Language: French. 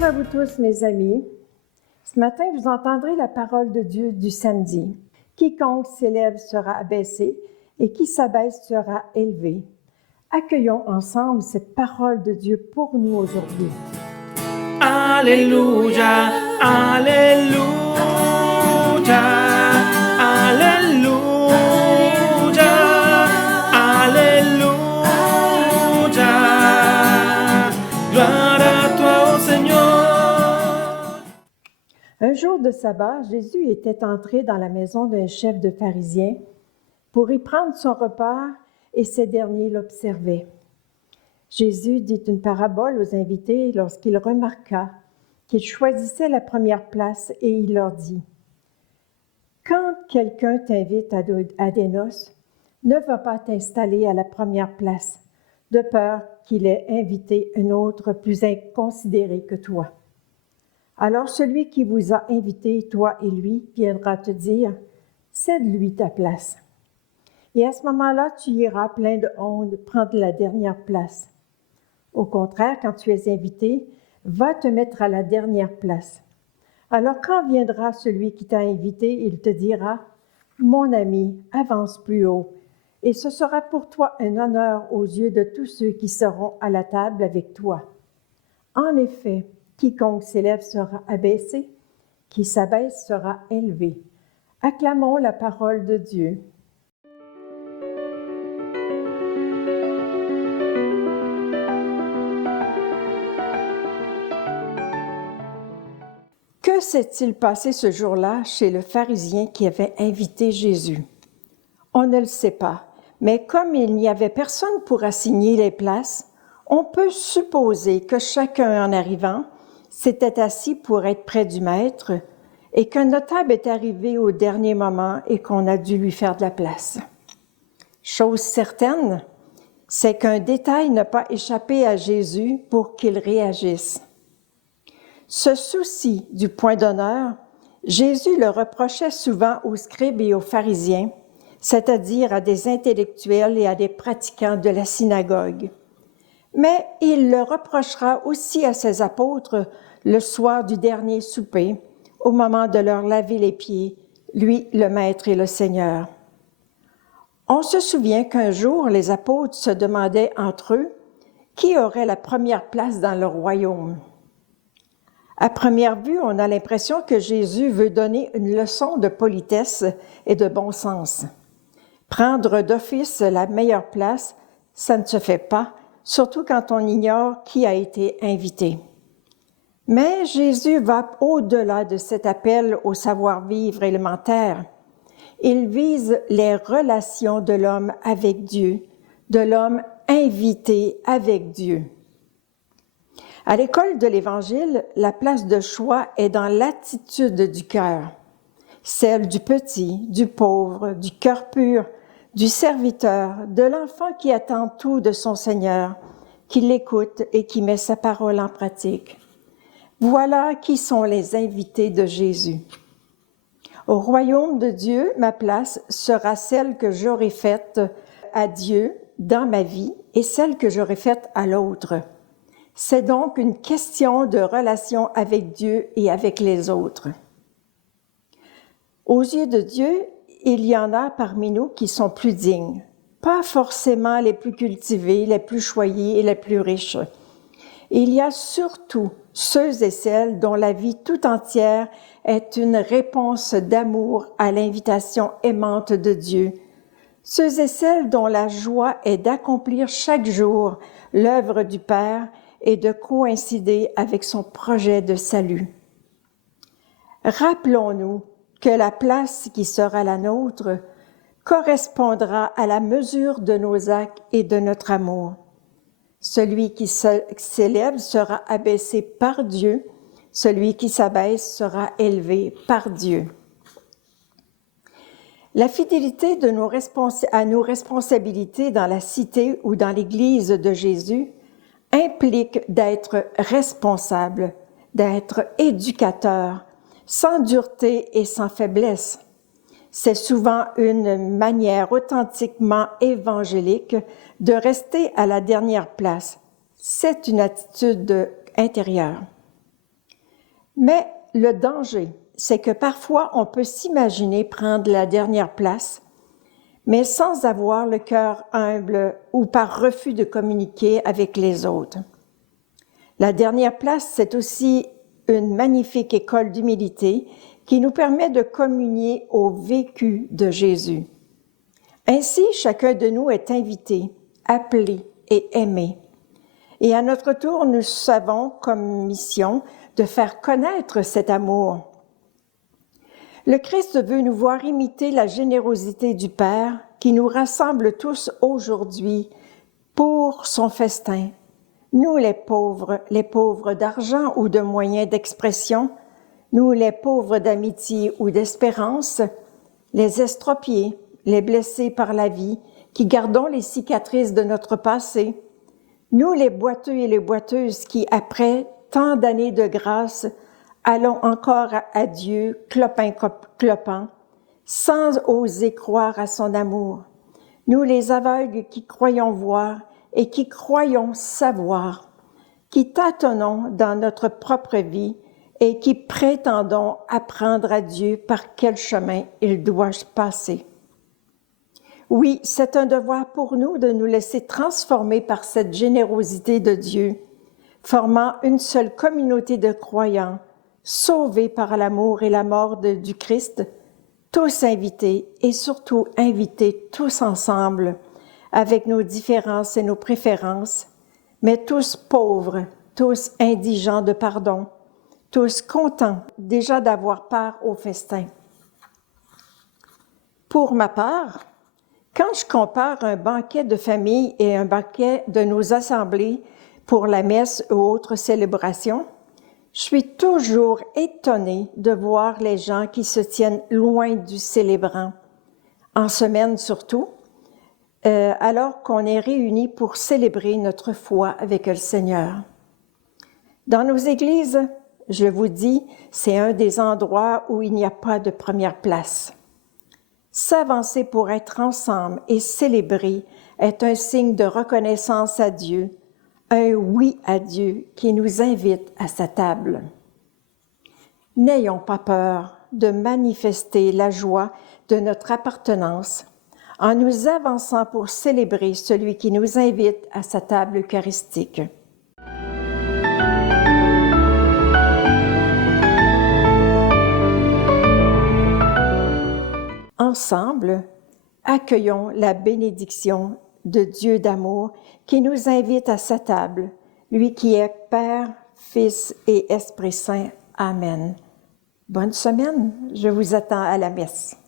Bonjour à vous tous, mes amis. Ce matin, vous entendrez la parole de Dieu du samedi. Quiconque s'élève sera abaissé et qui s'abaisse sera élevé. Accueillons ensemble cette parole de Dieu pour nous aujourd'hui. Alléluia, Alléluia, Alléluia, Alléluia. Gloire à toi, ô Seigneur. Un jour de sabbat, Jésus était entré dans la maison d'un chef de pharisiens pour y prendre son repas et ces derniers l'observaient. Jésus dit une parabole aux invités lorsqu'il remarqua qu'ils choisissaient la première place et il leur dit « Quand quelqu'un t'invite à des noces, ne va pas t'installer à la première place, de peur qu'il ait invité un autre plus inconsidéré que toi. Alors celui qui vous a invité, toi et lui, viendra te dire « Cède-lui ta place. » Et à ce moment-là, tu iras plein de honte prendre la dernière place. Au contraire, quand tu es invité, va te mettre à la dernière place. Alors quand viendra celui qui t'a invité, il te dira « Mon ami, avance plus haut. » Et ce sera pour toi un honneur aux yeux de tous ceux qui seront à la table avec toi. En effet, quiconque s'élève sera abaissé, qui s'abaisse sera élevé. Acclamons la parole de Dieu. Que s'est-il passé ce jour-là chez le pharisien qui avait invité Jésus? On ne le sait pas, mais comme il n'y avait personne pour assigner les places, on peut supposer que chacun en arrivant s'était assis pour être près du maître et qu'un notable est arrivé au dernier moment et qu'on a dû lui faire de la place. Chose certaine, c'est qu'un détail n'a pas échappé à Jésus pour qu'il réagisse. Ce souci du point d'honneur, Jésus le reprochait souvent aux scribes et aux pharisiens, c'est-à-dire à des intellectuels et à des pratiquants de la synagogue. Mais il le reprochera aussi à ses apôtres le soir du dernier souper, au moment de leur laver les pieds, lui, le Maître et le Seigneur. On se souvient qu'un jour, les apôtres se demandaient entre eux qui aurait la première place dans le royaume. À première vue, on a l'impression que Jésus veut donner une leçon de politesse et de bon sens. Prendre d'office la meilleure place, ça ne se fait pas, surtout quand on ignore qui a été invité. Mais Jésus va au-delà de cet appel au savoir-vivre élémentaire. Il vise les relations de l'homme avec Dieu, de l'homme invité avec Dieu. À l'école de l'Évangile, la place de choix est dans l'attitude du cœur, celle du petit, du pauvre, du cœur pur, du serviteur, de l'enfant qui attend tout de son Seigneur, qui l'écoute et qui met sa parole en pratique. Voilà qui sont les invités de Jésus. Au royaume de Dieu, ma place sera celle que j'aurai faite à Dieu dans ma vie et celle que j'aurai faite à l'autre. C'est donc une question de relation avec Dieu et avec les autres. Aux yeux de Dieu, il y en a parmi nous qui sont plus dignes, pas forcément les plus cultivés, les plus choyés et les plus riches. Il y a surtout ceux et celles dont la vie tout entière est une réponse d'amour à l'invitation aimante de Dieu. Ceux et celles dont la joie est d'accomplir chaque jour l'œuvre du Père et de coïncider avec son projet de salut. Rappelons-nous que la place qui sera la nôtre correspondra à la mesure de nos actes et de notre amour. Celui qui s'élève sera abaissé par Dieu, celui qui s'abaisse sera élevé par Dieu. La fidélité à nos responsabilités dans la cité ou dans l'Église de Jésus implique d'être responsable, d'être éducateur, sans dureté et sans faiblesse. C'est souvent une manière authentiquement évangélique de rester à la dernière place. C'est une attitude intérieure. Mais le danger, c'est que parfois on peut s'imaginer prendre la dernière place, mais sans avoir le cœur humble ou par refus de communiquer avec les autres. La dernière place, c'est aussi une magnifique école d'humilité qui nous permet de communier au vécu de Jésus. Ainsi, chacun de nous est invité, appelé et aimé. Et à notre tour, nous avons comme mission de faire connaître cet amour. Le Christ veut nous voir imiter la générosité du Père qui nous rassemble tous aujourd'hui pour son festin. Nous les pauvres d'argent ou de moyens d'expression, nous les pauvres d'amitié ou d'espérance, les estropiés, les blessés par la vie, qui gardons les cicatrices de notre passé, nous les boiteux et les boiteuses qui, après tant d'années de grâce, allons encore à Dieu, clopin, sans oser croire à son amour. Nous les aveugles qui croyons voir et qui croyons savoir, qui tâtonnons dans notre propre vie et qui prétendons apprendre à Dieu par quel chemin il doit passer. Oui, c'est un devoir pour nous de nous laisser transformer par cette générosité de Dieu, formant une seule communauté de croyants, sauvés par l'amour et la mort du Christ, tous invités et surtout invités tous ensemble, avec nos différences et nos préférences, mais tous pauvres, tous indigents de pardon, tous contents déjà d'avoir part au festin. Pour ma part, quand je compare un banquet de famille et un banquet de nos assemblées pour la messe ou autres célébrations, je suis toujours étonnée de voir les gens qui se tiennent loin du célébrant, en semaine surtout, alors qu'on est réunis pour célébrer notre foi avec le Seigneur. Dans nos églises, je vous dis, c'est un des endroits où il n'y a pas de première place. S'avancer pour être ensemble et célébrer est un signe de reconnaissance à Dieu, un oui à Dieu qui nous invite à sa table. N'ayons pas peur de manifester la joie de notre appartenance en nous avançant pour célébrer celui qui nous invite à sa table eucharistique. Ensemble, accueillons la bénédiction de Dieu d'amour qui nous invite à sa table, lui qui est Père, Fils et Esprit Saint. Amen. Bonne semaine, je vous attends à la messe.